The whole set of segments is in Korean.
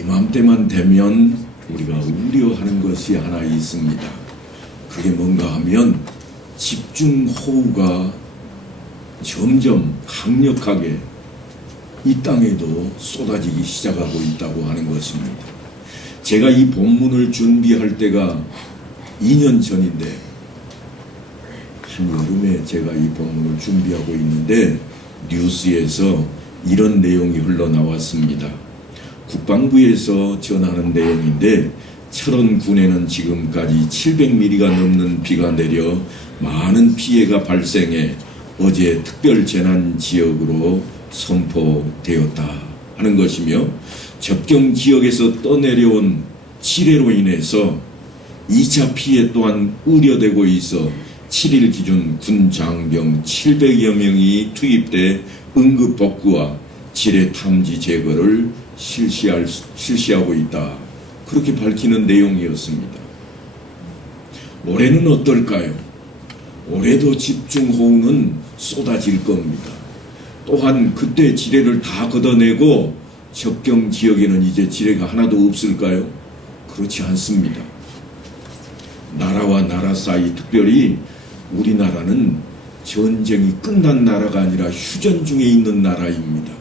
이맘때만 되면 우리가 우려하는 것이 하나 있습니다. 그게 뭔가 하면 집중호우가 점점 강력하게 이 땅에도 쏟아지기 시작하고 있다고 하는 것입니다. 제가 이 본문을 준비할 때가 2년 전인데, 한여름에 제가 이 본문을 준비하고 있는데 뉴스에서 이런 내용이 흘러나왔습니다. 국방부에서 전하는 내용인데, 철원군에는 지금까지 700mm가 넘는 비가 내려 많은 피해가 발생해 어제 특별재난지역으로 선포되었다 하는 것이며, 접경 지역에서 떠내려온 지뢰로 인해서 2차 피해 또한 우려되고 있어 7일 기준 군 장병 700여 명이 투입돼 응급복구와 지뢰 탐지 제거를 실시하고 있다, 그렇게 밝히는 내용이었습니다. 올해는 어떨까요? 올해도 집중호우는 쏟아질 겁니다. 또한 그때 지뢰를 다 걷어내고 접경 지역에는 이제 지뢰가 하나도 없을까요? 그렇지 않습니다. 나라와 나라 사이, 특별히 우리나라는 전쟁이 끝난 나라가 아니라 휴전 중에 있는 나라입니다.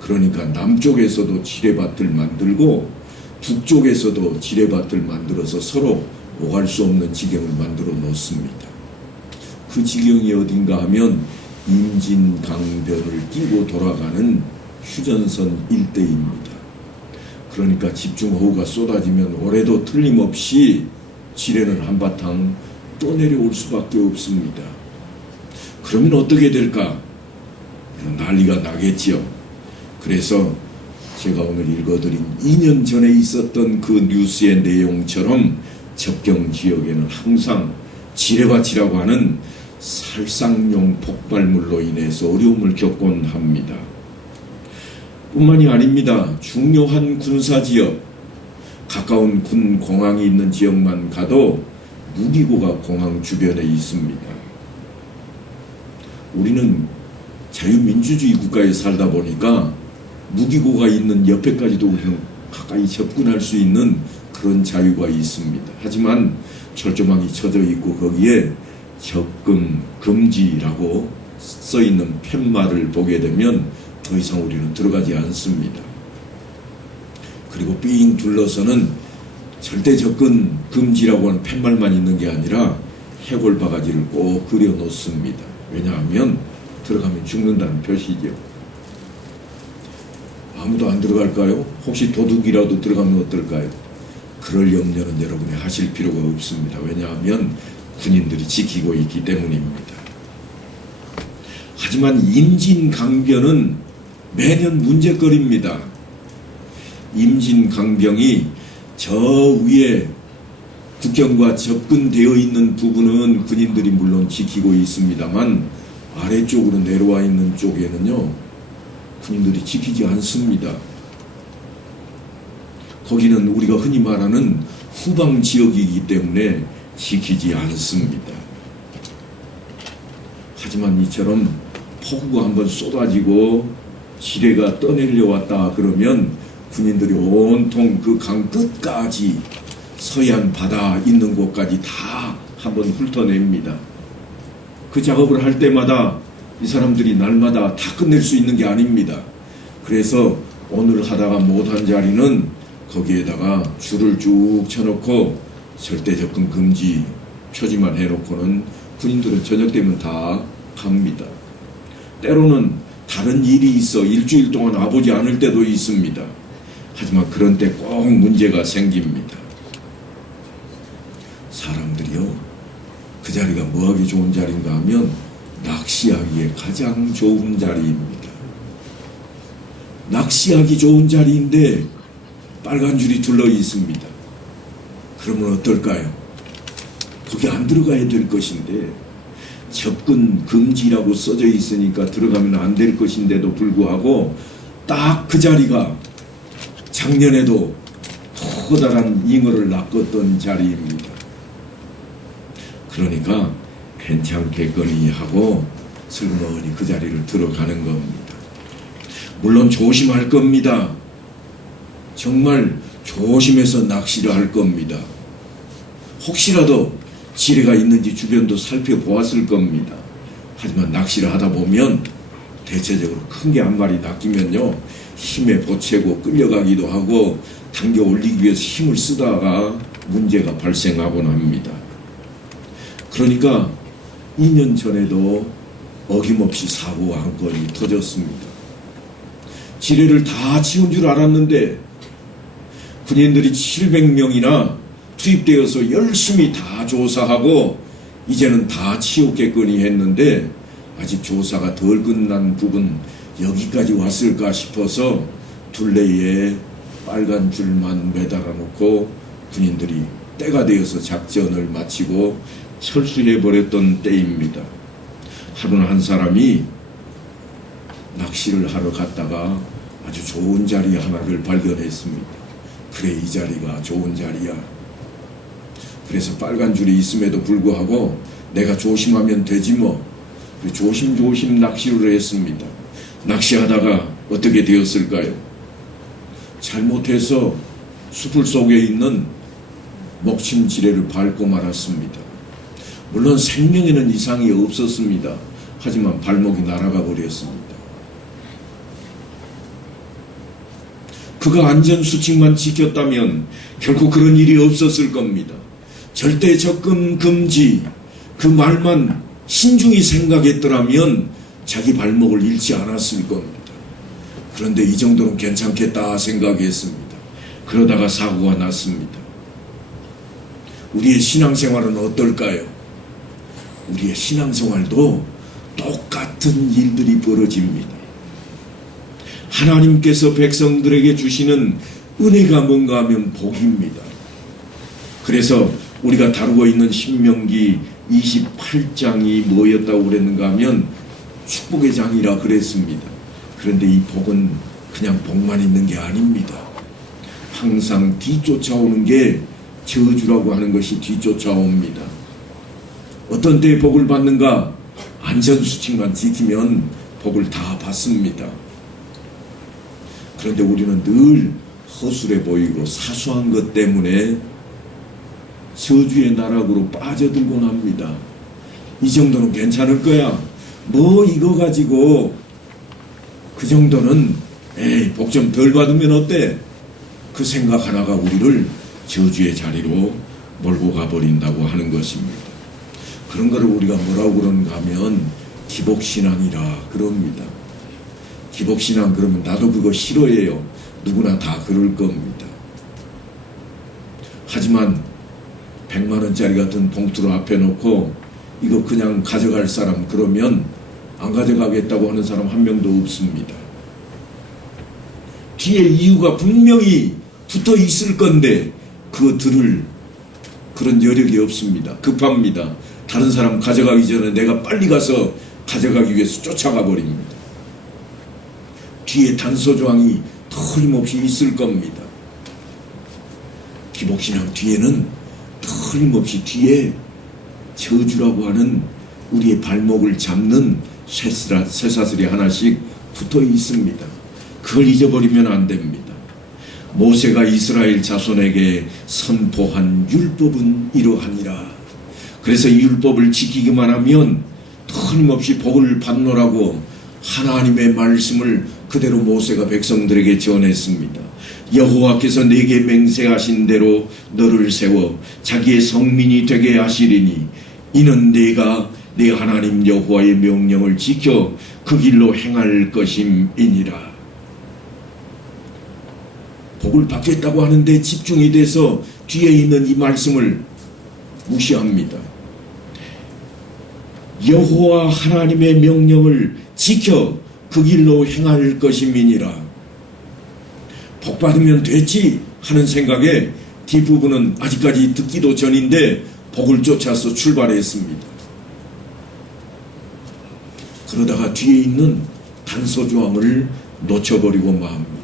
그러니까 남쪽에서도 지뢰밭을 만들고 북쪽에서도 지뢰밭을 만들어서 서로 오갈 수 없는 지경을 만들어 놓습니다. 그 지경이 어딘가 하면 임진강변을 끼고 돌아가는 휴전선 일대입니다. 그러니까 집중호우가 쏟아지면 올해도 틀림없이 지뢰는 한바탕 또 내려올 수밖에 없습니다. 그러면 어떻게 될까? 난리가 나겠지요. 그래서 제가 오늘 읽어드린 2년 전에 있었던 그 뉴스의 내용처럼 접경 지역에는 항상 지뢰밭이라고 하는 살상용 폭발물로 인해서 어려움을 겪곤 합니다. 뿐만이 아닙니다. 중요한 군사지역, 가까운 군 공항이 있는 지역만 가도 무기고가 공항 주변에 있습니다. 우리는 자유민주주의 국가에 살다 보니까 무기고가 있는 옆에까지도 우리는 가까이 접근할 수 있는 그런 자유가 있습니다. 하지만 철조망이 쳐져 있고 거기에 접근 금지라고 써있는 팻말을 보게 되면 더 이상 우리는 들어가지 않습니다. 그리고 삥 둘러서는 절대 접근 금지라고 하는 팻말만 있는 게 아니라 해골 바가지를 꼭 그려 놓습니다. 왜냐하면 들어가면 죽는다는 표시죠. 아무도 안 들어갈까요? 혹시 도둑이라도 들어가면 어떨까요? 그럴 염려는 여러분이 하실 필요가 없습니다. 왜냐하면 군인들이 지키고 있기 때문입니다. 하지만 임진강변은 매년 문제거리입니다. 임진강변이 저 위에 국경과 접근되어 있는 부분은 군인들이 물론 지키고 있습니다만 아래쪽으로 내려와 있는 쪽에는요, 군인들이 지키지 않습니다. 거기는 우리가 흔히 말하는 후방 지역이기 때문에 지키지 않습니다. 하지만 이처럼 폭우가 한번 쏟아지고 지뢰가 떠내려왔다 그러면 군인들이 온통 그 강 끝까지 서해안 바다 있는 곳까지 다 한번 훑어냅니다. 그 작업을 할 때마다 이 사람들이 날마다 다 끝낼 수 있는 게 아닙니다. 그래서 오늘 하다가 못한 자리는 거기에다가 줄을 쭉 쳐놓고 절대 접근 금지 표지만 해놓고는 군인들은 저녁 되면 다 갑니다. 때로는 다른 일이 있어 일주일 동안 와보지 않을 때도 있습니다. 하지만 그런 때 꼭 문제가 생깁니다. 사람들이요, 그 자리가 뭐하기 좋은 자리인가 하면 낚시하기에 가장 좋은 자리입니다. 낚시하기 좋은 자리인데 빨간 줄이 둘러 있습니다. 그러면 어떨까요? 거기 안 들어가야 될 것인데 접근 금지라고 써져 있으니까 들어가면 안 될 것인데도 불구하고 딱 그 자리가 작년에도 커다란 잉어를 낚았던 자리입니다. 그러니까 괜찮겠거니 하고 슬그머니 그 자리를 들어가는 겁니다. 물론 조심할 겁니다. 정말 조심해서 낚시를 할 겁니다. 혹시라도 지뢰가 있는지 주변도 살펴보았을 겁니다. 하지만 낚시를 하다 보면 대체적으로 큰 게 한 마리 낚이면요, 힘에 보채고 끌려가기도 하고 당겨 올리기 위해서 힘을 쓰다가 문제가 발생하곤 합니다. 그러니까 2년 전에도 어김없이 사고가 한 건이 터졌습니다. 지뢰를 다 치운 줄 알았는데 군인들이 700명이나 투입되어서 열심히 다 조사하고 이제는 다 치웠겠거니 했는데 아직 조사가 덜 끝난 부분 여기까지 왔을까 싶어서 둘레에 빨간 줄만 매달아 놓고 군인들이 때가 되어서 작전을 마치고 철수해 버렸던 때입니다. 하루는 한 사람이 낚시를 하러 갔다가 아주 좋은 자리 하나를 발견했습니다. 그래, 이 자리가 좋은 자리야. 그래서 빨간 줄이 있음에도 불구하고 내가 조심하면 되지 뭐. 조심조심 낚시를 했습니다. 낚시하다가 어떻게 되었을까요? 잘못해서 숲을 속에 있는 먹심 지뢰를 밟고 말았습니다. 물론 생명에는 이상이 없었습니다. 하지만 발목이 날아가 버렸습니다. 그가 안전수칙만 지켰다면 결코 그런 일이 없었을 겁니다. 절대 접근 금지, 그 말만 신중히 생각했더라면 자기 발목을 잃지 않았을 겁니다. 그런데 이 정도는 괜찮겠다 생각했습니다. 그러다가 사고가 났습니다. 우리의 신앙생활은 어떨까요? 우리의 신앙생활도 똑같은 일들이 벌어집니다. 하나님께서 백성들에게 주시는 은혜가 뭔가 하면 복입니다. 그래서 우리가 다루고 있는 신명기 28장이 뭐였다고 그랬는가 하면 축복의 장이라 그랬습니다. 그런데 이 복은 그냥 복만 있는 게 아닙니다. 항상 뒤쫓아오는 게 저주라고 하는 것이 뒤쫓아옵니다. 어떤 때에 복을 받는가? 안전수칙만 지키면 복을 다 받습니다. 그런데 우리는 늘 허술해 보이고 사소한 것 때문에 저주의 나락으로 빠져들곤 합니다. 이 정도는 괜찮을 거야. 뭐 이거 가지고 그 정도는 에이, 복 좀 덜 받으면 어때? 그 생각 하나가 우리를 저주의 자리로 몰고 가버린다고 하는 것입니다. 그런 거를 우리가 뭐라고 그러는가 하면 기복신앙이라 그럽니다. 기복신앙 그러면 나도 그거 싫어해요. 누구나 다 그럴 겁니다. 하지만 100만원짜리 같은 봉투를 앞에 놓고 이거 그냥 가져갈 사람 그러면 안 가져가겠다고 하는 사람 한 명도 없습니다. 뒤에 이유가 분명히 붙어 있을 건데 그거 들을 그런 여력이 없습니다. 급합니다. 다른 사람 가져가기 전에 내가 빨리 가서 가져가기 위해서 쫓아가 버립니다. 뒤에 단서조항이 틀림없이 있을 겁니다. 기복신앙 뒤에는 틀림없이 뒤에 저주라고 하는 우리의 발목을 잡는 쇠사슬이 하나씩 붙어 있습니다. 그걸 잊어버리면 안 됩니다. 모세가 이스라엘 자손에게 선포한 율법은 이러하니라. 그래서 이 율법을 지키기만 하면 틀림없이 복을 받노라고 하나님의 말씀을 그대로 모세가 백성들에게 전했습니다. 여호와께서 내게 맹세하신 대로 너를 세워 자기의 성민이 되게 하시리니 이는 네가 네 하나님 여호와의 명령을 지켜 그 길로 행할 것임이니라. 복을 받겠다고 하는데 집중이 돼서 뒤에 있는 이 말씀을 무시합니다. 여호와 하나님의 명령을 지켜 그 길로 행할 것임이니라. 복 받으면 됐지 하는 생각에 뒷부분은 아직까지 듣기도 전인데 복을 쫓아서 출발했습니다. 그러다가 뒤에 있는 단서조항을 놓쳐버리고 맙니다.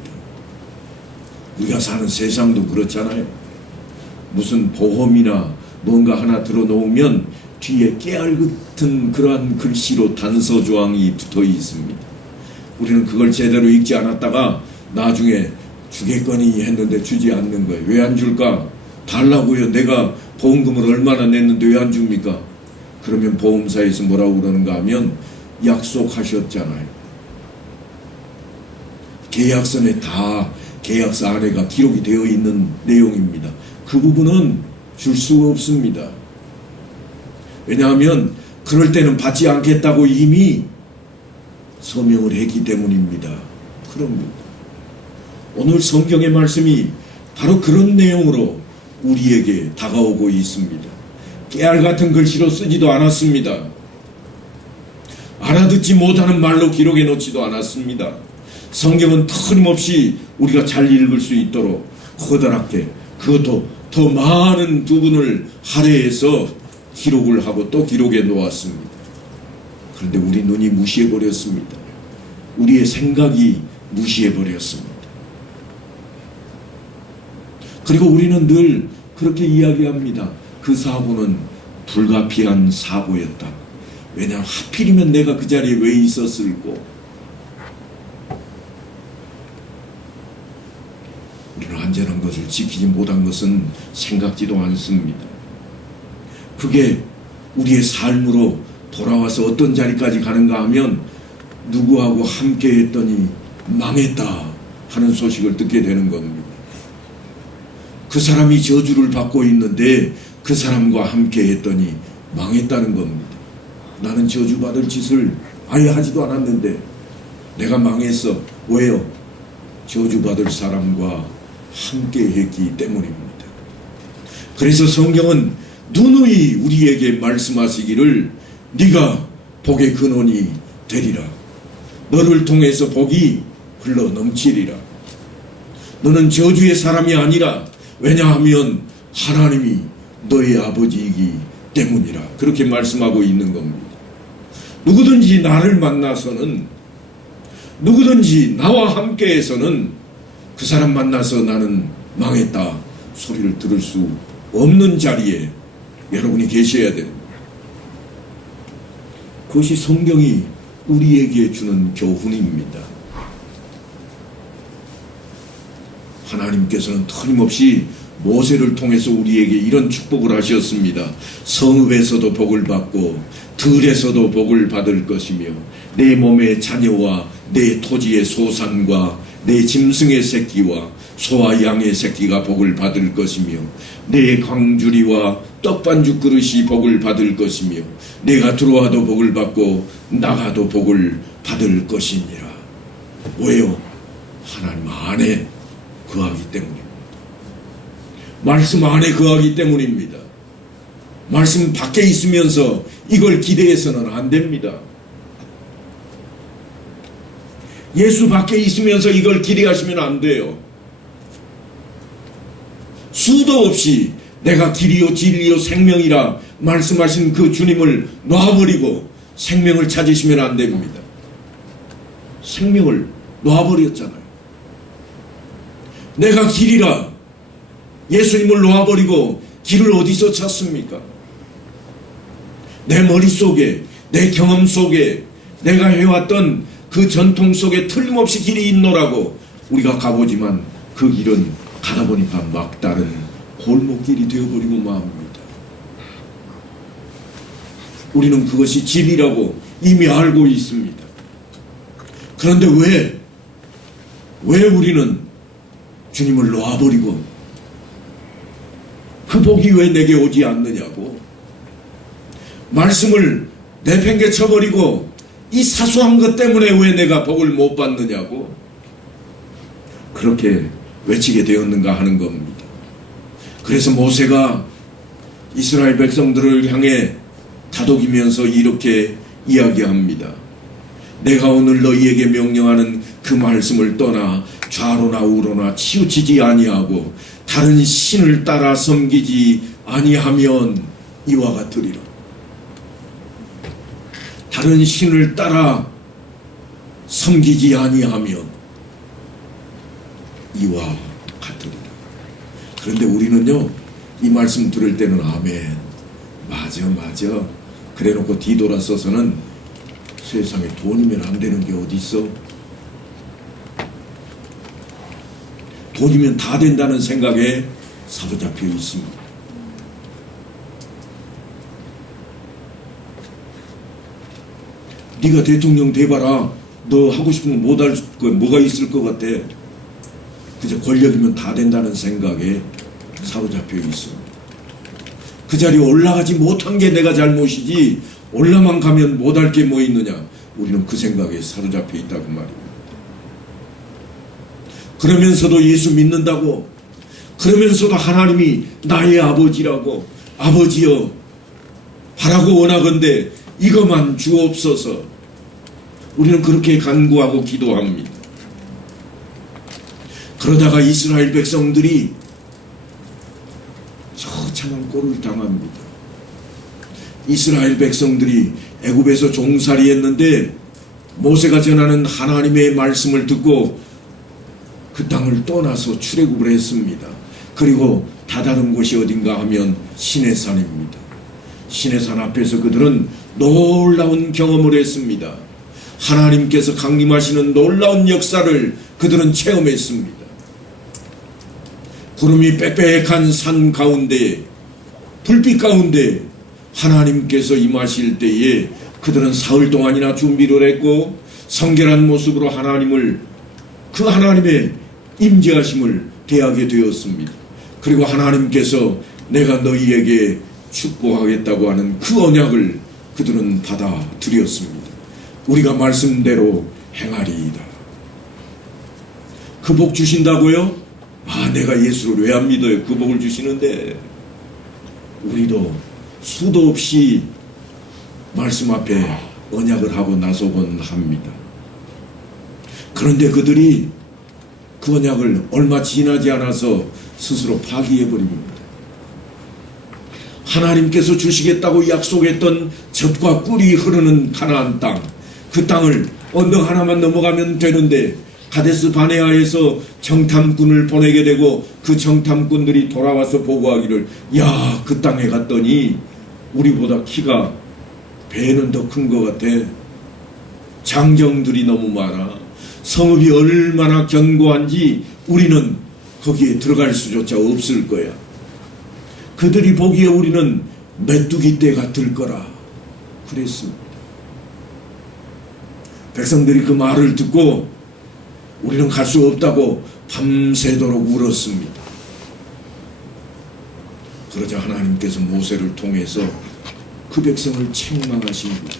우리가 사는 세상도 그렇잖아요. 무슨 보험이나 뭔가 하나 들어놓으면 뒤에 깨알 같은 그러한 글씨로 단서조항이 붙어 있습니다. 우리는 그걸 제대로 읽지 않았다가 나중에 주겠거니 했는데 주지 않는 거예요. 왜 안 줄까? 달라고요. 내가 보험금을 얼마나 냈는데 왜 안 줍니까? 그러면 보험사에서 뭐라고 그러는가 하면 약속하셨잖아요. 계약서에 다 계약서 안에가 기록이 되어 있는 내용입니다. 그 부분은 줄 수가 없습니다. 왜냐하면 그럴 때는 받지 않겠다고 이미 서명을 했기 때문입니다. 그럽니다. 오늘 성경의 말씀이 바로 그런 내용으로 우리에게 다가오고 있습니다. 깨알 같은 글씨로 쓰지도 않았습니다. 알아듣지 못하는 말로 기록해 놓지도 않았습니다. 성경은 틀림없이 우리가 잘 읽을 수 있도록 커다랗게, 그것도 더 많은 부분을 할애해서 기록을 하고 또 기록해 놓았습니다. 그런데 우리 눈이 무시해 버렸습니다. 우리의 생각이 무시해 버렸습니다. 그리고 우리는 늘 그렇게 이야기합니다. 그 사고는 불가피한 사고였다. 왜냐하면 하필이면 내가 그 자리에 왜 있었을꼬. 우리는 안전한 것을 지키지 못한 것은 생각지도 않습니다. 그게 우리의 삶으로 돌아와서 어떤 자리까지 가는가 하면 누구하고 함께 했더니 망했다 하는 소식을 듣게 되는 겁니다. 그 사람이 저주를 받고 있는데 그 사람과 함께 했더니 망했다는 겁니다. 나는 저주받을 짓을 아예 하지도 않았는데 내가 망했어. 왜요? 저주받을 사람과 함께 했기 때문입니다. 그래서 성경은 누누이 우리에게 말씀하시기를 네가 복의 근원이 되리라. 너를 통해서 복이 흘러 넘치리라. 너는 저주의 사람이 아니라 왜냐하면 하나님이 너의 아버지이기 때문이라. 그렇게 말씀하고 있는 겁니다. 누구든지 나를 만나서는, 누구든지 나와 함께해서는 그 사람 만나서 나는 망했다 소리를 들을 수 없는 자리에 여러분이 계셔야 됩니다. 그것이 성경이 우리에게 주는 교훈입니다. 하나님께서는 틀림없이 모세를 통해서 우리에게 이런 축복을 하셨습니다. 성읍에서도 복을 받고 들에서도 복을 받을 것이며 내 몸의 자녀와 내 토지의 소산과 내 짐승의 새끼와 소와 양의 새끼가 복을 받을 것이며 내 광주리와 떡반죽 그릇이 복을 받을 것이며 내가 들어와도 복을 받고 나가도 복을 받을 것이니라. 왜요? 하나님 안에 거하기 때문입니다. 말씀 안에 거하기 때문입니다. 말씀 밖에 있으면서 이걸 기대해서는 안 됩니다. 예수 밖에 있으면서 이걸 기대하시면 안 돼요. 수도 없이 내가 길이요 진리요 생명이라 말씀하신 그 주님을 놔버리고 생명을 찾으시면 안 됩니다. 생명을 놔버렸잖아요. 내가 길이라 예수님을 놓아버리고 길을 어디서 찾습니까? 내 머릿속에, 내 경험 속에 내가 해왔던 그 전통 속에 틀림없이 길이 있노라고 우리가 가보지만 그 길은 가다 보니까 막다른 골목길이 되어버리고 맙니다. 우리는 그것이 진리라고 이미 알고 있습니다. 그런데 왜 우리는 주님을 놓아버리고 그 복이 왜 내게 오지 않느냐고, 말씀을 내팽개쳐버리고 이 사소한 것 때문에 왜 내가 복을 못 받느냐고 그렇게 외치게 되었는가 하는 겁니다. 그래서 모세가 이스라엘 백성들을 향해 다독이면서 이렇게 이야기합니다. 내가 오늘 너희에게 명령하는 그 말씀을 떠나 좌로나 우로나 치우치지 아니하고 다른 신을 따라 섬기지 아니하면 이와 같으리라. 다른 신을 따라 섬기지 아니하면 이와 같으리라. 그런데 우리는요, 이 말씀 들을 때는 아멘, 맞아 그래놓고 뒤돌아서서는 세상에 돈이면 안 되는 게 어디 있어? 돈이면 다 된다는 생각에 사로잡혀 있습니다. 네가 대통령 돼봐라. 너 하고 싶은 거 못할 거 뭐가 있을 것 같아. 그저 권력이면 다 된다는 생각에 사로잡혀 있습니다. 그 자리에 올라가지 못한 게 내가 잘못이지 올라만 가면 못할 게 뭐 있느냐. 우리는 그 생각에 사로잡혀 있다고 말입니다. 그러면서도 예수 믿는다고, 그러면서도 하나님이 나의 아버지라고, 아버지여 바라고 원하건대 이것만 주옵소서. 우리는 그렇게 간구하고 기도합니다. 그러다가 이스라엘 백성들이 처참한 꼴을 당합니다. 이스라엘 백성들이 애굽에서 종살이했는데 모세가 전하는 하나님의 말씀을 듣고 그 땅을 떠나서 출애굽을 했습니다. 그리고 다다른 곳이 어딘가 하면 시내산입니다. 시내산 앞에서 그들은 놀라운 경험을 했습니다. 하나님께서 강림하시는 놀라운 역사를 그들은 체험했습니다. 구름이 빽빽한 산 가운데, 불빛 가운데 하나님께서 임하실 때에 그들은 사흘 동안이나 준비를 했고 성결한 모습으로 그 하나님의 임재하심을 대하게 되었습니다. 그리고 하나님께서 내가 너희에게 축복하겠다고 하는 그 언약을 그들은 받아들였습니다. 우리가 말씀대로 행하리이다. 그 복 주신다고요? 내가 예수를 왜 안 믿어요? 그 복을 주시는데. 우리도 수도 없이 말씀 앞에 언약을 하고 나서곤 합니다. 그런데 그들이 그 언약을 얼마 지나지 않아서 스스로 파기해버립니다. 하나님께서 주시겠다고 약속했던 젖과 꿀이 흐르는 가나안 땅, 그 땅을 언덕 하나만 넘어가면 되는데 가데스 바네아에서 정탐꾼을 보내게 되고 그 정탐꾼들이 돌아와서 보고하기를 그 땅에 갔더니 우리보다 키가 배는 더 큰 것 같아. 장정들이 너무 많아. 성읍이 얼마나 견고한지 우리는 거기에 들어갈 수조차 없을 거야. 그들이 보기에 우리는 메뚜기 떼 같을 거라 그랬습니다. 백성들이 그 말을 듣고 우리는 갈 수 없다고 밤새도록 울었습니다. 그러자 하나님께서 모세를 통해서 그 백성을 책망하십니다.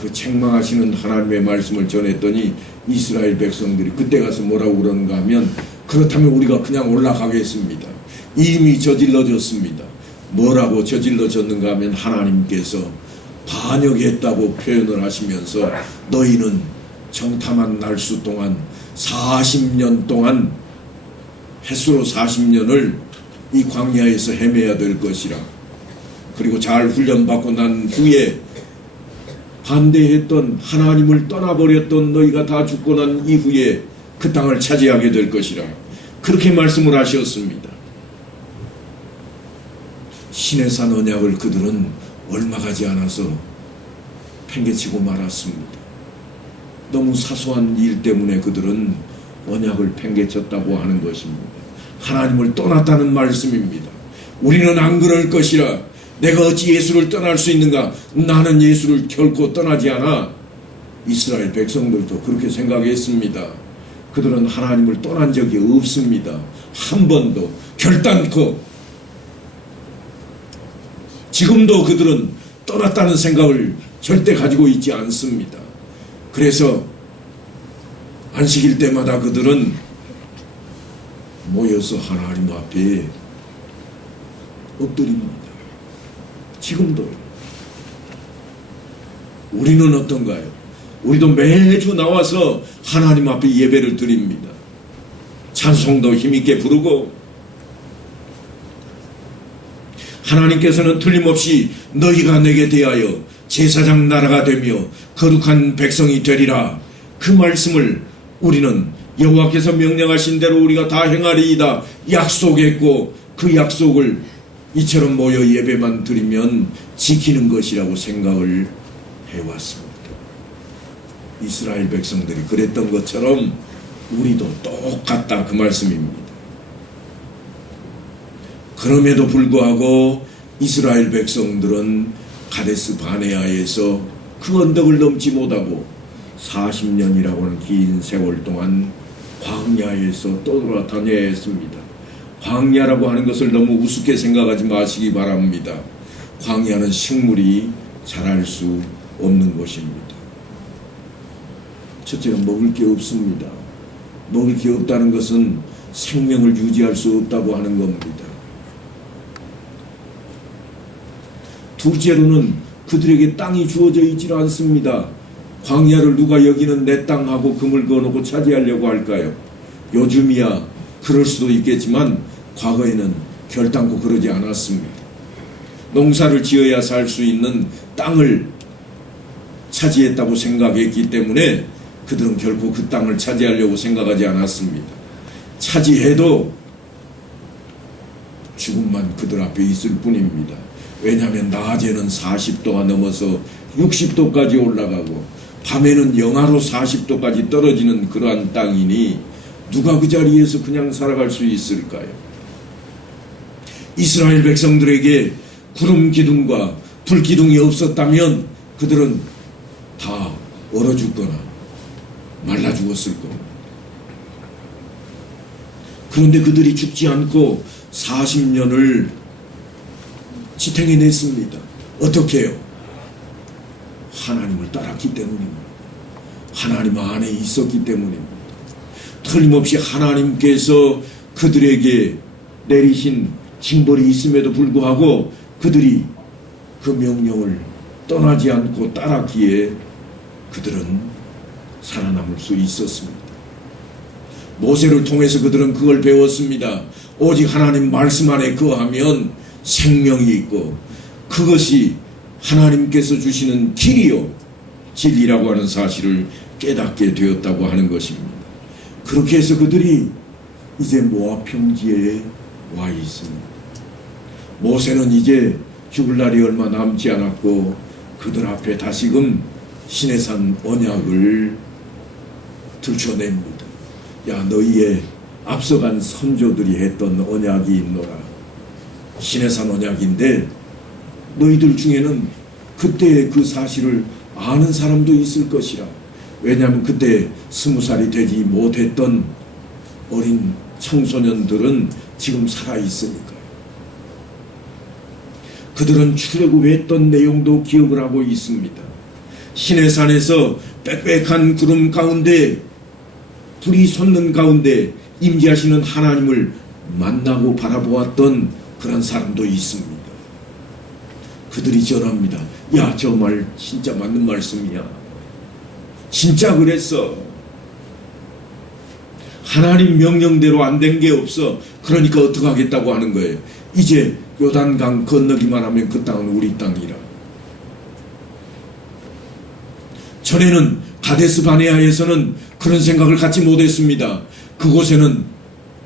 그 책망하시는 하나님의 말씀을 전했더니 이스라엘 백성들이 그때 가서 뭐라고 그러는가 하면 그렇다면 우리가 그냥 올라가겠습니다. 이미 저질러졌습니다. 뭐라고 저질러졌는가 하면 하나님께서 반역했다고 표현을 하시면서 너희는 정탐한 날수 동안 40년 동안 햇수로 40년을 이 광야에서 헤매야 될 것이라. 그리고 잘 훈련받고 난 후에 반대했던 하나님을 떠나버렸던 너희가 다 죽고 난 이후에 그 땅을 차지하게 될 것이라. 그렇게 말씀을 하셨습니다. 시내산 언약을 그들은 얼마 가지 않아서 팽개치고 말았습니다. 너무 사소한 일 때문에 그들은 언약을 팽개쳤다고 하는 것입니다. 하나님을 떠났다는 말씀입니다. 우리는 안 그럴 것이라. 내가 어찌 예수를 떠날 수 있는가? 나는 예수를 결코 떠나지 않아. 이스라엘 백성들도 그렇게 생각했습니다. 그들은 하나님을 떠난 적이 없습니다. 한 번도. 결단코. 지금도 그들은 떠났다는 생각을 절대 가지고 있지 않습니다. 그래서 안식일 때마다 그들은 모여서 하나님 앞에 엎드립니다. 지금도. 우리는 어떤가요? 우리도 매주 나와서 하나님 앞에 예배를 드립니다. 찬송도 힘있게 부르고 하나님께서는 틀림없이 너희가 내게 대하여 제사장 나라가 되며 거룩한 백성이 되리라. 그 말씀을 우리는 여호와께서 명령하신 대로 우리가 다 행하리이다 약속했고 그 약속을 이처럼 모여 예배만 드리면 지키는 것이라고 생각을 해왔습니다. 이스라엘 백성들이 그랬던 것처럼 우리도 똑같다 그 말씀입니다. 그럼에도 불구하고 이스라엘 백성들은 가데스 바네아에서 그 언덕을 넘지 못하고 40년이라고 하는 긴 세월 동안 광야에서 떠돌아다녀야 했습니다. 광야라고 하는 것을 너무 우습게 생각하지 마시기 바랍니다. 광야는 식물이 자랄 수 없는 곳입니다. 첫째는 먹을 게 없습니다. 먹을 게 없다는 것은 생명을 유지할 수 없다고 하는 겁니다. 둘째로는 그들에게 땅이 주어져 있지 않습니다. 광야를 누가 여기는 내 땅하고 금을 그어놓고 차지하려고 할까요? 요즘이야 그럴 수도 있겠지만 과거에는 결단코 그러지 않았습니다. 농사를 지어야 살 수 있는 땅을 차지했다고 생각했기 때문에 그들은 결코 그 땅을 차지하려고 생각하지 않았습니다. 차지해도 죽음만 그들 앞에 있을 뿐입니다. 왜냐하면 낮에는 40도가 넘어서 60도까지 올라가고 밤에는 영하로 40도까지 떨어지는 그러한 땅이니 누가 그 자리에서 그냥 살아갈 수 있을까요? 이스라엘 백성들에게 구름 기둥과 불 기둥이 없었다면 그들은 다 얼어 죽거나 말라 죽었을 겁니다. 그런데 그들이 죽지 않고 40년을 지탱해냈습니다. 어떻게 해요? 하나님을 따랐기 때문입니다. 하나님 안에 있었기 때문입니다. 틀림없이 하나님께서 그들에게 내리신 징벌이 있음에도 불구하고 그들이 그 명령을 떠나지 않고 따랐기에 그들은 살아남을 수 있었습니다. 모세를 통해서 그들은 그걸 배웠습니다. 오직 하나님 말씀 안에 거하면 생명이 있고 그것이 하나님께서 주시는 길이요 진리라고 하는 사실을 깨닫게 되었다고 하는 것입니다. 그렇게 해서 그들이 이제 모압 평지에 와 있습니다. 모세는 이제 죽을 날이 얼마 남지 않았고 그들 앞에 다시금 시내산 언약을 들춰냅니다. 야, 너희의 앞서간 선조들이 했던 언약이 있노라. 시내산 언약인데 너희들 중에는 그때의 그 사실을 아는 사람도 있을 것이라. 왜냐하면 그때 20살이 되지 못했던 어린 청소년들은 지금 살아있으니까요. 그들은 출애굽했던 내용도 기억을 하고 있습니다. 시내산에서 빽빽한 구름 가운데 불이 솟는 가운데 임재하시는 하나님을 만나고 바라보았던 그런 사람도 있습니다. 그들이 전합니다. 야, 저 말 진짜 맞는 말씀이야. 진짜 그랬어. 하나님 명령대로 안 된 게 없어. 그러니까 어떻게 하겠다고 하는 거예요. 이제 요단강 건너기만 하면 그 땅은 우리 땅이라. 전에는 가데스 바네아에서는 그런 생각을 갖지 못했습니다. 그곳에는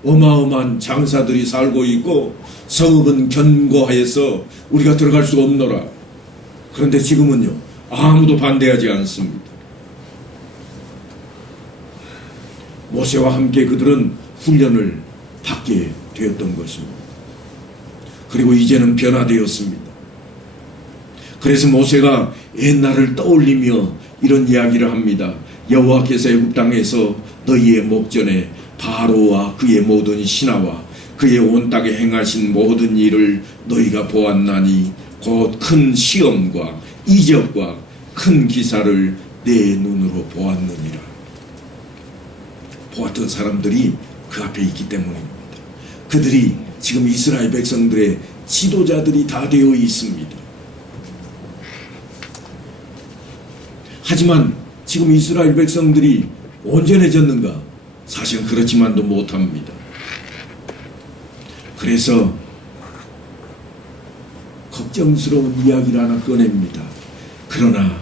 어마어마한 장사들이 살고 있고 성읍은 견고하여서 우리가 들어갈 수가 없노라. 그런데 지금은요, 아무도 반대하지 않습니다. 모세와 함께 그들은 훈련을 받게 되었던 것입니다. 그리고 이제는 변화되었습니다. 그래서 모세가 옛날을 떠올리며 이런 이야기를 합니다. 여호와께서 애굽 땅에서 너희의 목전에 바로와 그의 모든 신하와 그의 온 땅에 행하신 모든 일을 너희가 보았나니 곧 큰 시험과 이적과 큰 기사를 내 눈으로 보았느니라. 보았던 사람들이 그 앞에 있기 때문입니다. 그들이 지금 이스라엘 백성들의 지도자들이 다 되어 있습니다. 하지만 지금 이스라엘 백성들이 온전해졌는가? 사실은 그렇지만도 못합니다. 그래서 걱정스러운 이야기를 하나 꺼냅니다. 그러나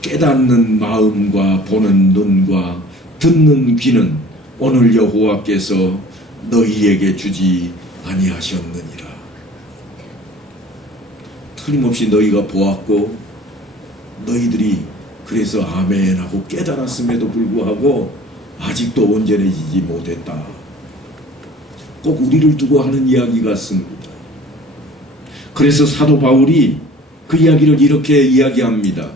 깨닫는 마음과 보는 눈과 듣는 귀는 오늘 여호와께서 너희에게 주지 아니하셨느니라. 틀림없이 너희가 보았고 너희들이 그래서 아멘하고 깨달았음에도 불구하고 아직도 온전해지지 못했다. 꼭 우리를 두고 하는 이야기 같습니다. 그래서 사도 바울이 그 이야기를 이렇게 이야기합니다.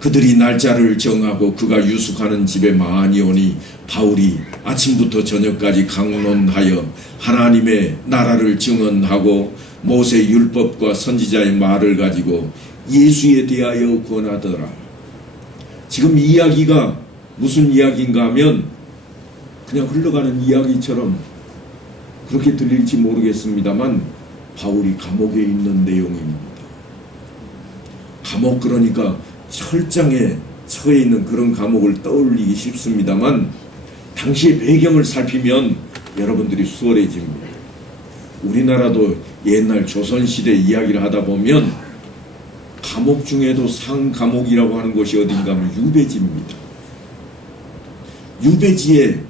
그들이 날짜를 정하고 그가 유숙하는 집에 많이 오니 바울이 아침부터 저녁까지 강론하여 하나님의 나라를 증언하고 모세 율법과 선지자의 말을 가지고 예수에 대하여 권하더라. 지금 이 이야기가 무슨 이야기인가 하면 그냥 흘러가는 이야기처럼 그렇게 들릴지 모르겠습니다만 바울이 감옥에 있는 내용입니다. 감옥, 그러니까 철장에 처해 있는 그런 감옥을 떠올리기 쉽습니다만 당시의 배경을 살피면 여러분들이 수월해집니다. 우리나라도 옛날 조선시대 이야기를 하다 보면 감옥 중에도 상감옥이라고 하는 곳이 어딘가 하면 유배지입니다. 유배지에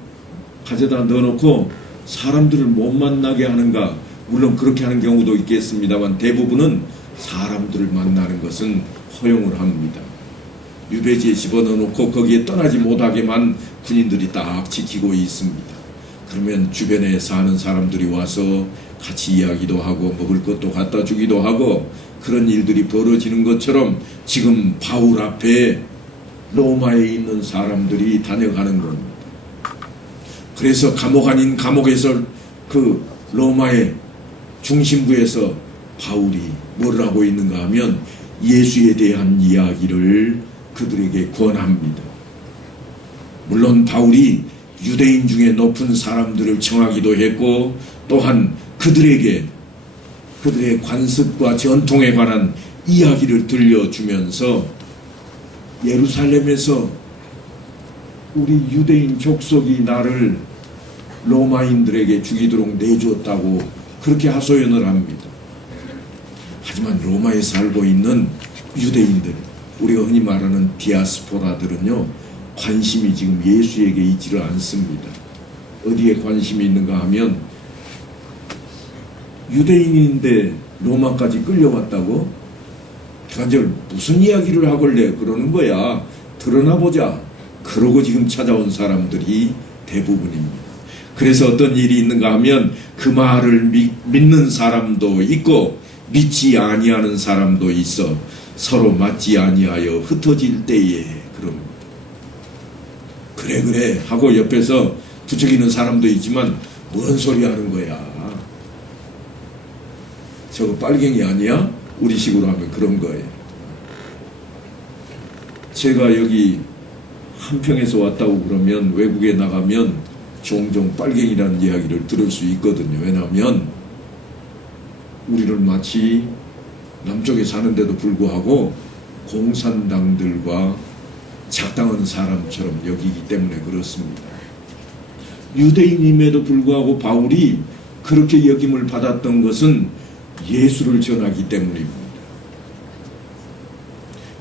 가져다 넣어놓고 사람들을 못 만나게 하는가, 물론 그렇게 하는 경우도 있겠습니다만 대부분은 사람들을 만나는 것은 허용을 합니다. 유배지에 집어넣어놓고 거기에 떠나지 못하게만 군인들이 딱 지키고 있습니다. 그러면 주변에 사는 사람들이 와서 같이 이야기도 하고 먹을 것도 갖다 주기도 하고 그런 일들이 벌어지는 것처럼 지금 바울 앞에 로마에 있는 사람들이 다녀가는 겁니다. 그래서 감옥 아닌 감옥에서 그 로마의 중심부에서 바울이 뭘 하고 있는가 하면 예수에 대한 이야기를 그들에게 권합니다. 물론 바울이 유대인 중에 높은 사람들을 청하기도 했고 또한 그들에게 그들의 관습과 전통에 관한 이야기를 들려주면서 예루살렘에서 우리 유대인 족속이 나를 로마인들에게 죽이도록 내주었다고 그렇게 하소연을 합니다. 하지만 로마에 살고 있는 유대인들, 우리가 흔히 말하는 디아스포라들은요, 관심이 지금 예수에게 있지를 않습니다. 어디에 관심이 있는가 하면 유대인인데 로마까지 끌려왔다고? 대관절 무슨 이야기를 하길래 그러는 거야. 드러나 보자. 그러고 지금 찾아온 사람들이 대부분입니다. 그래서 어떤 일이 있는가 하면 그 말을 믿는 사람도 있고 믿지 아니하는 사람도 있어 서로 맞지 아니하여 흩어질 때에 그럽니다. 그래 하고 옆에서 부추기는 사람도 있지만 뭔 소리 하는 거야. 저거 빨갱이 아니야? 우리식으로 하면 그런 거예요. 제가 여기 한평에서 왔다고 그러면 외국에 나가면 종종 빨갱이라는 이야기를 들을 수 있거든요. 왜냐하면 우리를 마치 남쪽에 사는데도 불구하고 공산당들과 작당한 사람처럼 여기기 때문에 그렇습니다. 유대인임에도 불구하고 바울이 그렇게 여김을 받았던 것은 예수를 전하기 때문입니다.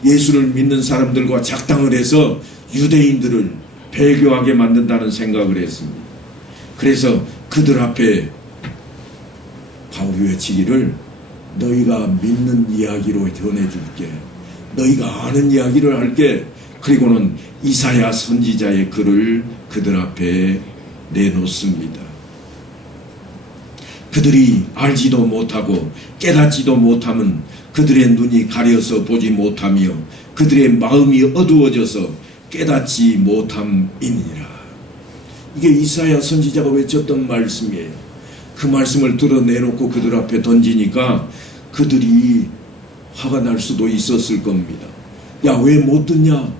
예수를 믿는 사람들과 작당을 해서 유대인들을 배교하게 만든다는 생각을 했습니다. 그래서 그들 앞에 바울이 외치기를 너희가 믿는 이야기로 전해줄게. 너희가 아는 이야기를 할게. 그리고는 이사야 선지자의 글을 그들 앞에 내놓습니다. 그들이 알지도 못하고 깨닫지도 못하면 그들의 눈이 가려서 보지 못하며 그들의 마음이 어두워져서 깨닫지 못함이니라. 이게 이사야 선지자가 외쳤던 말씀이에요. 그 말씀을 드러내놓고 그들 앞에 던지니까 그들이 화가 날 수도 있었을 겁니다. 야, 왜 못 듣냐?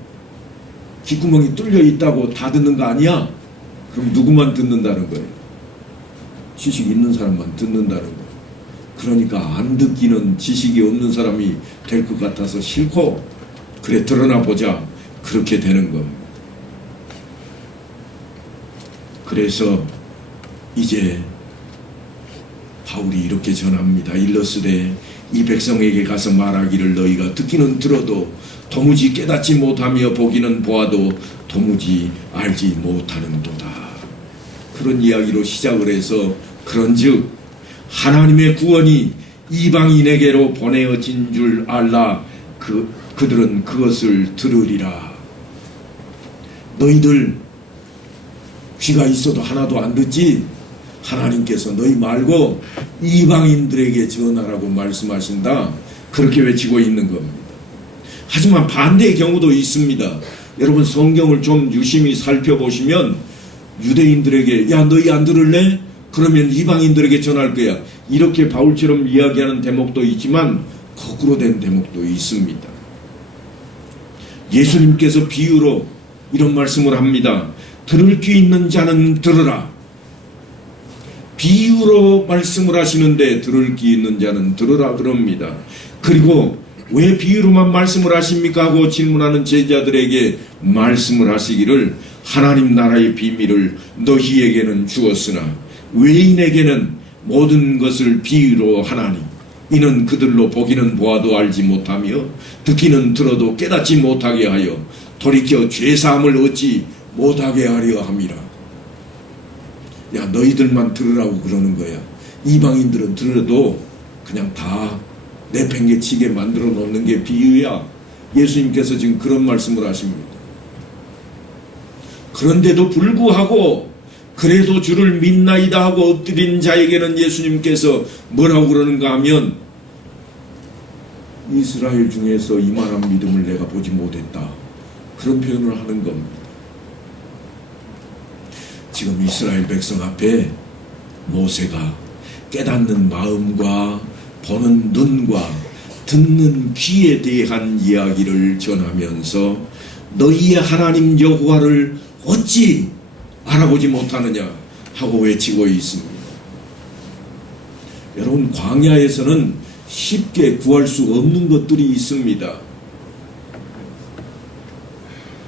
귓구멍이 뚫려 있다고 다 듣는 거 아니야? 그럼 누구만 듣는다는 거예요? 지식 있는 사람만 듣는다는 거예요. 그러니까 안 듣기는 지식이 없는 사람이 될 것 같아서 싫고 그래 드러나 보자. 그렇게 되는 겁니다. 그래서 이제 바울이 이렇게 전합니다. 일러스되 이 백성에게 가서 말하기를 너희가 듣기는 들어도 도무지 깨닫지 못하며 보기는 보아도 도무지 알지 못하는도다. 그런 이야기로 시작을 해서 그런즉 하나님의 구원이 이방인에게로 보내어진 줄 알라. 그들은 그것을 들으리라. 너희들 귀가 있어도 하나도 안 듣지? 하나님께서 너희 말고 이방인들에게 전하라고 말씀하신다. 그렇게 외치고 있는 겁니다. 하지만 반대의 경우도 있습니다. 여러분 성경을 좀 유심히 살펴보시면 유대인들에게 야 너희 안 들을래? 그러면 이방인들에게 전할 거야. 이렇게 바울처럼 이야기하는 대목도 있지만 거꾸로 된 대목도 있습니다. 예수님께서 비유로 이런 말씀을 합니다. 들을 귀 있는 자는 들으라. 비유로 말씀을 하시는데 들을 귀 있는 자는 들으라 그럽니다. 그리고 왜 비유로만 말씀을 하십니까? 하고 질문하는 제자들에게 말씀을 하시기를 하나님 나라의 비밀을 너희에게는 주었으나 외인에게는 모든 것을 비유로 하나니 이는 그들로 보기는 보아도 알지 못하며 듣기는 들어도 깨닫지 못하게 하여 돌이켜 죄사함을 얻지 못하게 하려 함이라. 야 너희들만 들으라고 그러는 거야. 이방인들은 들어도 그냥 다 내팽개치게 만들어 놓는 게 비유야. 예수님께서 지금 그런 말씀을 하십니다. 그런데도 불구하고 그래도 주를 믿나이다 하고 엎드린 자에게는 예수님께서 뭐라고 그러는가 하면 이스라엘 중에서 이만한 믿음을 내가 보지 못했다. 그런 표현을 하는 겁니다. 지금 이스라엘 백성 앞에 모세가 깨닫는 마음과 보는 눈과 듣는 귀에 대한 이야기를 전하면서 너희의 하나님 여호와를 어찌 알아보지 못하느냐 하고 외치고 있습니다. 여러분 광야에서는 쉽게 구할 수 없는 것들이 있습니다.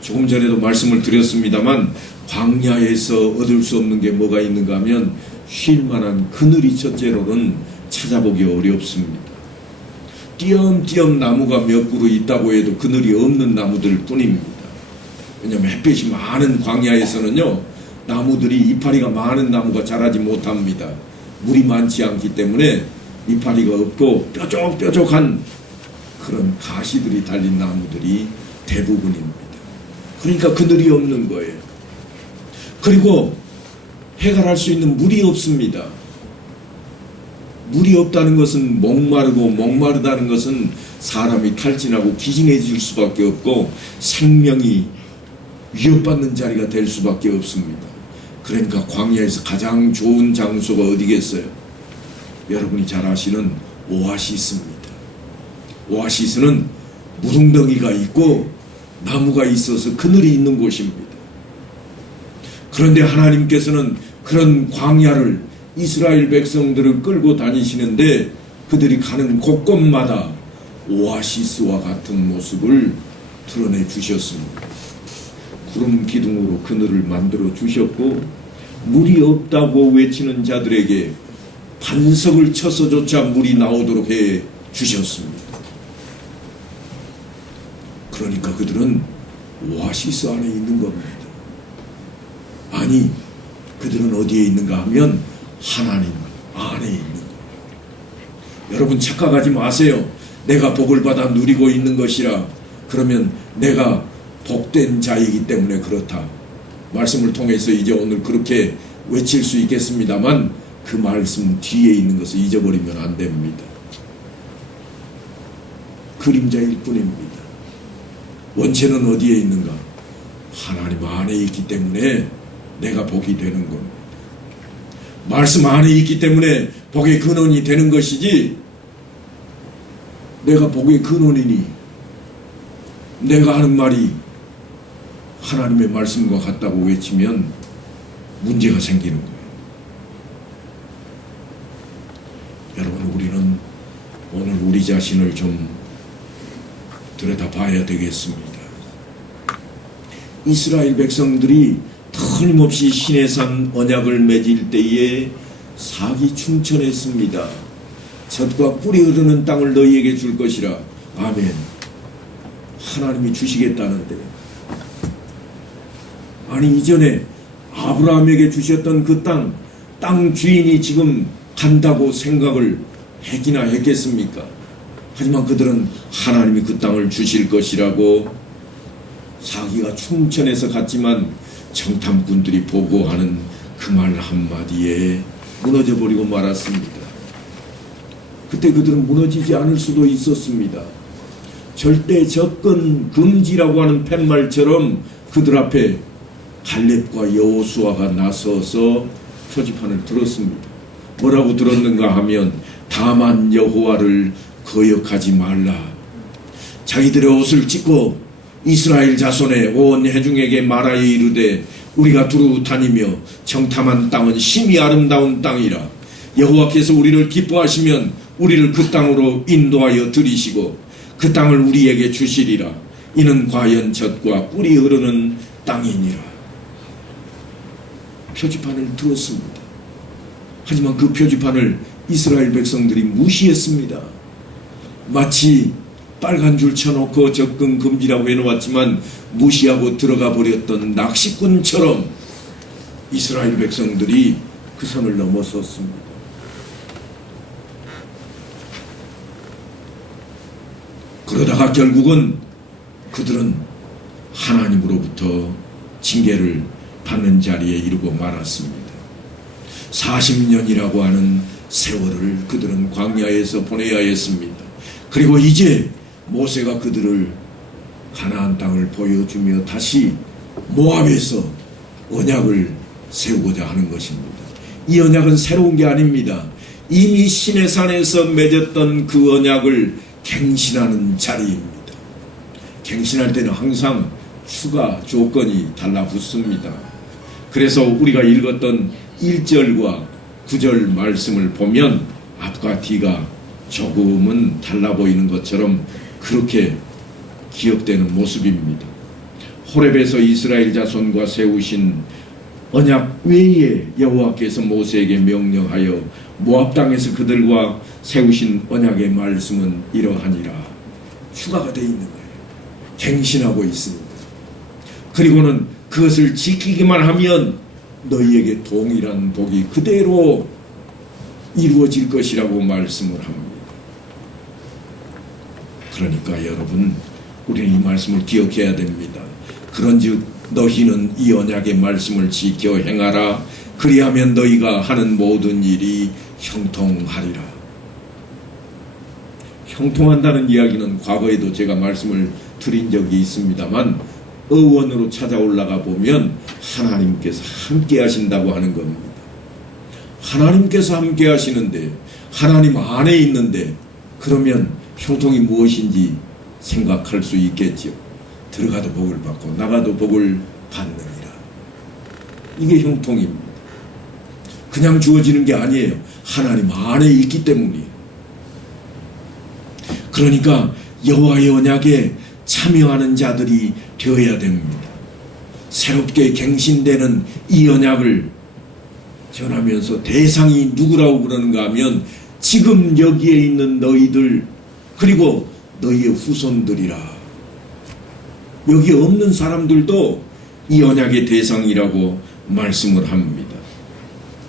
조금 전에도 말씀을 드렸습니다만 광야에서 얻을 수 없는 게 뭐가 있는가 하면 쉴만한 그늘이 첫째로는 찾아보기 어렵습니다. 띄엄띄엄 나무가 몇 그루 있다고 해도 그늘이 없는 나무들 뿐입니다. 왜냐하면 햇빛이 많은 광야에서는요 나무들이 이파리가 많은 나무가 자라지 못합니다. 물이 많지 않기 때문에 이파리가 없고 뾰족뾰족한 그런 가시들이 달린 나무들이 대부분입니다. 그러니까 그늘이 없는 거예요. 그리고 해결할 수 있는 물이 없습니다. 물이 없다는 것은 목마르고 목마르다는 것은 사람이 탈진하고 기진해질 수밖에 없고 생명이 위협받는 자리가 될 수밖에 없습니다. 그러니까 광야에서 가장 좋은 장소가 어디겠어요? 여러분이 잘 아시는 오아시스입니다. 오아시스는 무릉덩이가 있고 나무가 있어서 그늘이 있는 곳입니다. 그런데 하나님께서는 그런 광야를 이스라엘 백성들을 끌고 다니시는데 그들이 가는 곳곳마다 오아시스와 같은 모습을 드러내 주셨습니다. 구름 기둥으로 그늘을 만들어 주셨고 물이 없다고 외치는 자들에게 반석을 쳐서조차 물이 나오도록 해 주셨습니다. 그러니까 그들은 오아시스 안에 있는 겁니다. 아니 그들은 어디에 있는가 하면 하나님 안에 있는 겁니다. 여러분 착각하지 마세요. 내가 복을 받아 누리고 있는 것이라 그러면 내가 복된 자이기 때문에 그렇다. 말씀을 통해서 이제 오늘 그렇게 외칠 수 있겠습니다만 그 말씀 뒤에 있는 것을 잊어버리면 안 됩니다. 그림자일 뿐입니다. 원체는 어디에 있는가? 하나님 안에 있기 때문에 내가 복이 되는 겁니다. 말씀 안에 있기 때문에 복의 근원이 되는 것이지 내가 복의 근원이니 내가 하는 말이 하나님의 말씀과 같다고 외치면 문제가 생기는 거예요. 여러분 우리는 오늘 우리 자신을 좀 들여다봐야 되겠습니다. 이스라엘 백성들이 틀림없이 시내산 언약을 맺을 때에 사기충천했습니다. 젖과 꿀이 흐르는 땅을 너희에게 줄 것이라. 아멘. 하나님이 주시겠다는데 아니 이전에 아브라함에게 주셨던 그 땅 주인이 지금 간다고 생각을 했기나 했겠습니까? 하지만 그들은 하나님이 그 땅을 주실 것이라고 사기가 충천해서 갔지만 정탐꾼들이 보고하는 그 말 한마디에 무너져버리고 말았습니다. 그때 그들은 무너지지 않을 수도 있었습니다. 절대 접근 금지라고 하는 팻말처럼 그들 앞에 갈렙과 여호수아가 나서서 표지판을 들었습니다. 뭐라고 들었는가 하면 다만 여호와를 거역하지 말라. 자기들의 옷을 찢고 이스라엘 자손의 온 회중에게 말하여 이르되 우리가 두루 다니며 정탐한 땅은 심히 아름다운 땅이라. 여호와께서 우리를 기뻐하시면 우리를 그 땅으로 인도하여 들이시고 그 땅을 우리에게 주시리라. 이는 과연 젖과 꿀이 흐르는 땅이니라. 표지판을 들었습니다. 하지만 그 표지판을 이스라엘 백성들이 무시했습니다. 마치 빨간 줄 쳐놓고 접근 금지라고 해놓았지만 무시하고 들어가 버렸던 낚시꾼처럼 이스라엘 백성들이 그 선을 넘어섰습니다. 그러다가 결국은 그들은 하나님으로부터 징계를 받는 자리에 이르고 말았습니다. 40년이라고 하는 세월을 그들은 광야에서 보내야 했습니다. 그리고 이제 모세가 그들을 가나안 땅을 보여주며 다시 모압에서 언약을 세우고자 하는 것입니다. 이 언약은 새로운 게 아닙니다. 이미 시내산에서 맺었던 그 언약을 갱신하는 자리입니다. 갱신할 때는 항상 추가 조건이 달라붙습니다. 그래서 우리가 읽었던 1절과 9절 말씀을 보면 앞과 뒤가 조금은 달라 보이는 것처럼 그렇게 기억되는 모습입니다. 호렙에서 이스라엘 자손과 세우신 언약 외에 여호와께서 모세에게 명령하여 모압 땅에서 그들과 세우신 언약의 말씀은 이러하니라. 추가가 되어 있는 거예요. 갱신하고 있습니다. 그리고는 그것을 지키기만 하면 너희에게 동일한 복이 그대로 이루어질 것이라고 말씀을 합니다. 그러니까 여러분, 우리는 이 말씀을 기억해야 됩니다. 그런즉 너희는 이 언약의 말씀을 지켜 행하라. 그리하면 너희가 하는 모든 일이 형통하리라. 형통한다는 이야기는 과거에도 제가 말씀을 드린 적이 있습니다만 어원으로 찾아 올라가 보면 하나님께서 함께 하신다고 하는 겁니다. 하나님께서 함께 하시는데, 하나님 안에 있는데, 그러면 형통이 무엇인지 생각할 수 있겠죠. 들어가도 복을 받고 나가도 복을 받느니라. 이게 형통입니다. 그냥 주어지는 게 아니에요. 하나님 안에 있기 때문이에요. 그러니까 여호와의 언약에 참여하는 자들이 되어야 됩니다. 새롭게 갱신되는 이 언약을 전하면서 대상이 누구라고 그러는가 하면 지금 여기에 있는 너희들 그리고 너희의 후손들이라. 여기 없는 사람들도 이 언약의 대상이라고 말씀을 합니다.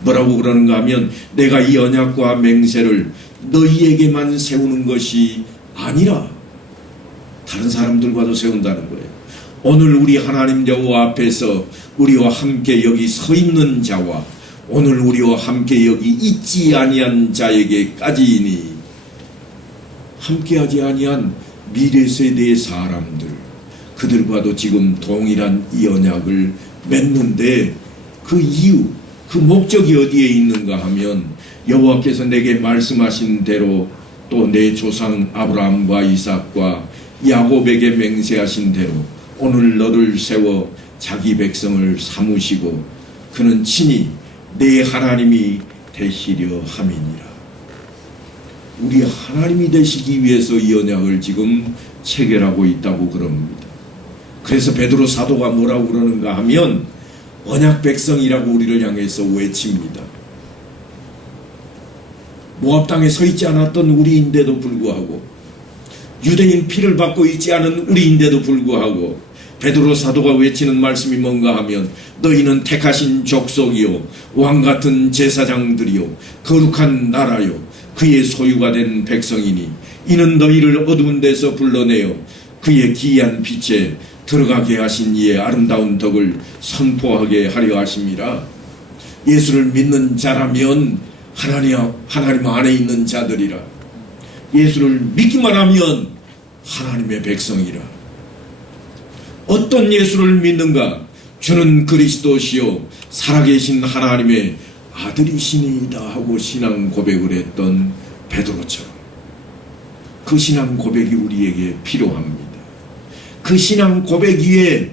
뭐라고 그러는가 하면 내가 이 언약과 맹세를 너희에게만 세우는 것이 아니라 다른 사람들과도 세운다는 거예요. 오늘 우리 하나님 여호와 앞에서 우리와 함께 여기 서 있는 자와 오늘 우리와 함께 여기 있지 아니한 자에게까지이니 함께하지 아니한 미래 세대의 사람들 그들과도 지금 동일한 이 언약을 맺는데 그 이유 그 목적이 어디에 있는가 하면 여호와께서 내게 말씀하신 대로 또 내 조상 아브라함과 이삭과 야곱에게 맹세하신 대로 오늘 너를 세워 자기 백성을 삼으시고 그는 친히 내 하나님이 되시려 함이니라. 우리 하나님이 되시기 위해서 이 언약을 지금 체결하고 있다고 그럽니다. 그래서 베드로 사도가 뭐라고 그러는가 하면 언약 백성이라고 우리를 향해서 외칩니다. 모압 땅에 서 있지 않았던 우리인데도 불구하고 유대인 피를 받고 있지 않은 우리인데도 불구하고 베드로 사도가 외치는 말씀이 뭔가 하면 너희는 택하신 족속이요 왕같은 제사장들이요 거룩한 나라요 그의 소유가 된 백성이니 이는 너희를 어두운 데서 불러내어 그의 기이한 빛에 들어가게 하신 이의 아름다운 덕을 선포하게 하려 하심이라. 예수를 믿는 자라면 하나님 안에 있는 자들이라. 예수를 믿기만 하면 하나님의 백성이라. 어떤 예수를 믿는가? 주는 그리스도시요 살아계신 하나님의 아들이시니이다 하고 신앙 고백을 했던 베드로처럼 그 신앙 고백이 우리에게 필요합니다. 그 신앙 고백 위에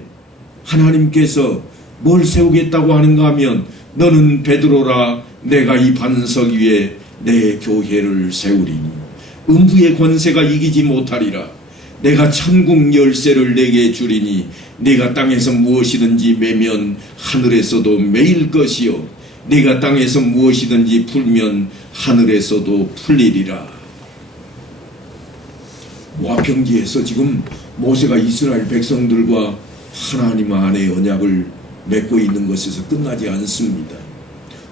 하나님께서 뭘 세우겠다고 하는가 하면 너는 베드로라 내가 이 반석 위에 내 교회를 세우리니 음부의 권세가 이기지 못하리라. 내가 천국 열쇠를 내게 주리니 네가 땅에서 무엇이든지 매면 하늘에서도 매일 것이요 네가 땅에서 무엇이든지 풀면 하늘에서도 풀리리라. 모압평지에서 지금 모세가 이스라엘 백성들과 하나님 안의 언약을 맺고 있는 것에서 끝나지 않습니다.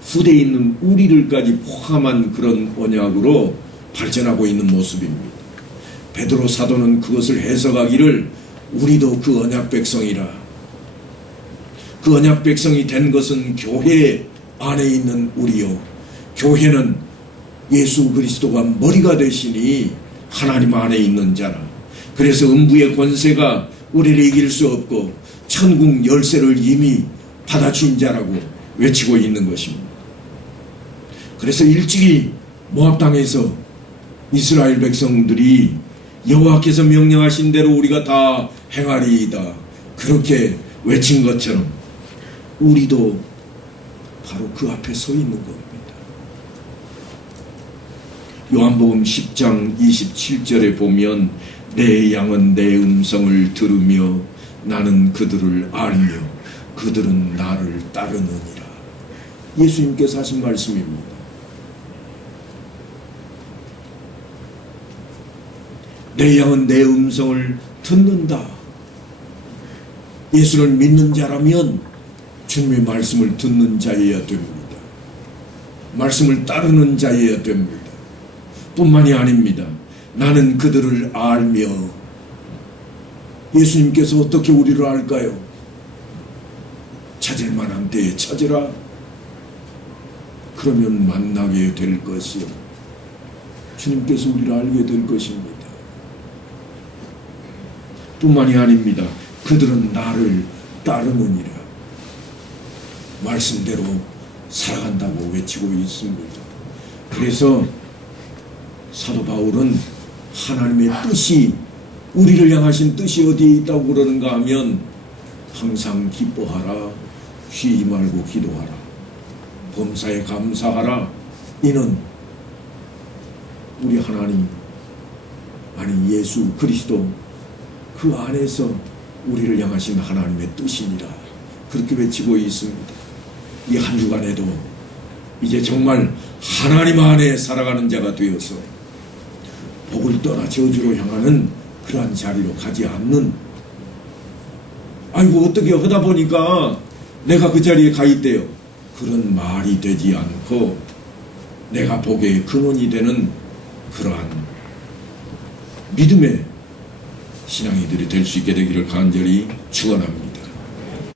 후대에 있는 우리를까지 포함한 그런 언약으로 발전하고 있는 모습입니다. 베드로 사도는 그것을 해석하기를 우리도 그 언약 백성이라. 그 언약 백성이 된 것은 교회 안에 있는 우리요. 교회는 예수 그리스도가 머리가 되시니 하나님 안에 있는 자라. 그래서 음부의 권세가 우리를 이길 수 없고 천국 열쇠를 이미 받아준 자라고 외치고 있는 것입니다. 그래서 일찍이 모압 땅에서 이스라엘 백성들이 여호와께서 명령하신 대로 우리가 다 행하리이다 그렇게 외친 것처럼 우리도 바로 그 앞에 서 있는 겁니다. 요한복음 10장 27절에 보면 내 양은 내 음성을 들으며 나는 그들을 알며 그들은 나를 따르느니라. 예수님께서 하신 말씀입니다. 내 양은 내 음성을 듣는다. 예수를 믿는 자라면 주님의 말씀을 듣는 자여야 됩니다. 말씀을 따르는 자여야 됩니다. 뿐만이 아닙니다. 나는 그들을 알며. 예수님께서 어떻게 우리를 알까요? 찾을 만한 때에 찾으라. 그러면 만나게 될 것이요. 주님께서 우리를 알게 될 것입니다. 뿐만이 아닙니다. 그들은 나를 따르느니라. 말씀대로 살아간다고 외치고 있습니다. 그래서 사도 바울은 하나님의 뜻이 우리를 향하신 뜻이 어디에 있다고 그러는가 하면 항상 기뻐하라. 쉬지 말고 기도하라. 범사에 감사하라. 이는 우리 하나님 아니 예수 그리스도 그 안에서 우리를 향하신 하나님의 뜻이니라. 그렇게 외치고 있습니다. 이 한 주간에도 이제 정말 하나님 안에 살아가는 자가 되어서 복을 떠나 저주로 향하는 그러한 자리로 가지 않는, 아이고 어떻게 하다 보니까 내가 그 자리에 가 있대요. 그런 말이 되지 않고 내가 복의 근원이 되는 그러한 믿음의 신앙이들이 될 수 있게 되기를 간절히 축원합니다.